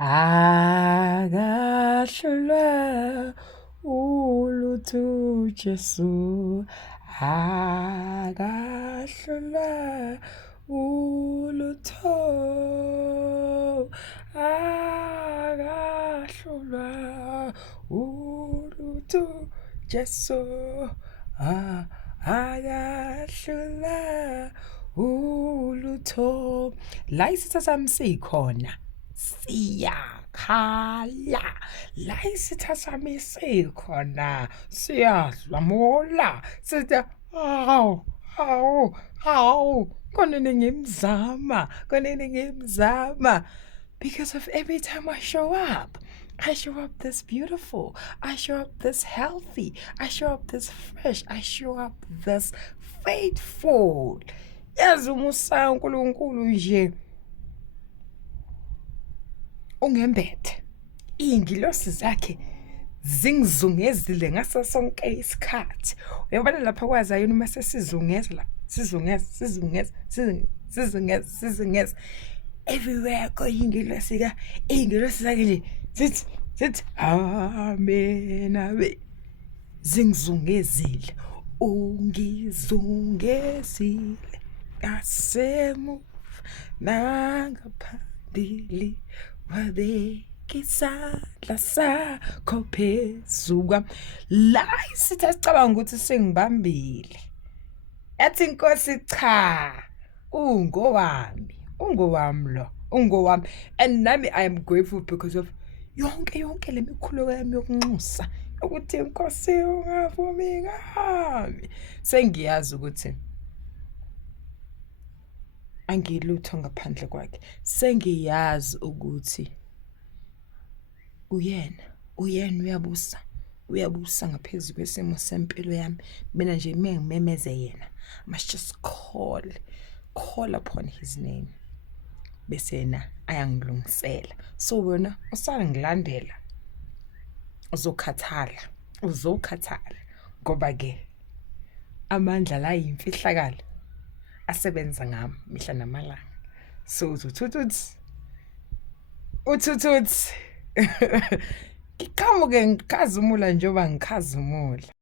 Akahlulwa yilutho Jesu. Akahlulwa yilutho. Akahlulwa yilutho Jesu. Akahlulwa yilutho. La isitha sami sikhona. Siyakhala la isitha sami sikhona, siyadlamula sithi hawu konini ngimzama, because of every time I show up this beautiful, I show up this healthy, I show up this fresh, I show up this faithful. Yazi umusa uNkulunkulu nje ungembethe, ingilosi zakhe zingizungezile ngaso sonke isikhathi. Uyabona lapha kwazi yini uma sesizungeza la, sizungeza everywhere ingilosi zakhe nje sithi amen abe zingizungezile, ungizungezile ngasemuva nangaphambili, wabeka isandla sakho phezu kwami. La isitha sicabanga ukuthi sengibambile, yathi inkosi cha, ungowami lo, ungowami. And nami I am grateful because of yonke le mikhuleko yami yokunxusa ukuthi inkosi ungavumi ngami. Sengiyazi ukuthi angilutho ngaphandle kwakhe. Sengiyazi ukuthi uyena uyabusa ngaphezulu kwesimo sempilo yami. Mina nje ngimemeze yena, must just call upon his name, bese yena ayangilungisela. So wena usala ngilandela, uzokhathala ngoba ke amandla la yimfihlakalo asebenza ngami mihla namalanga. So uthuthi ngiqhamuke ngikhazimula njengoba ngikhazimula.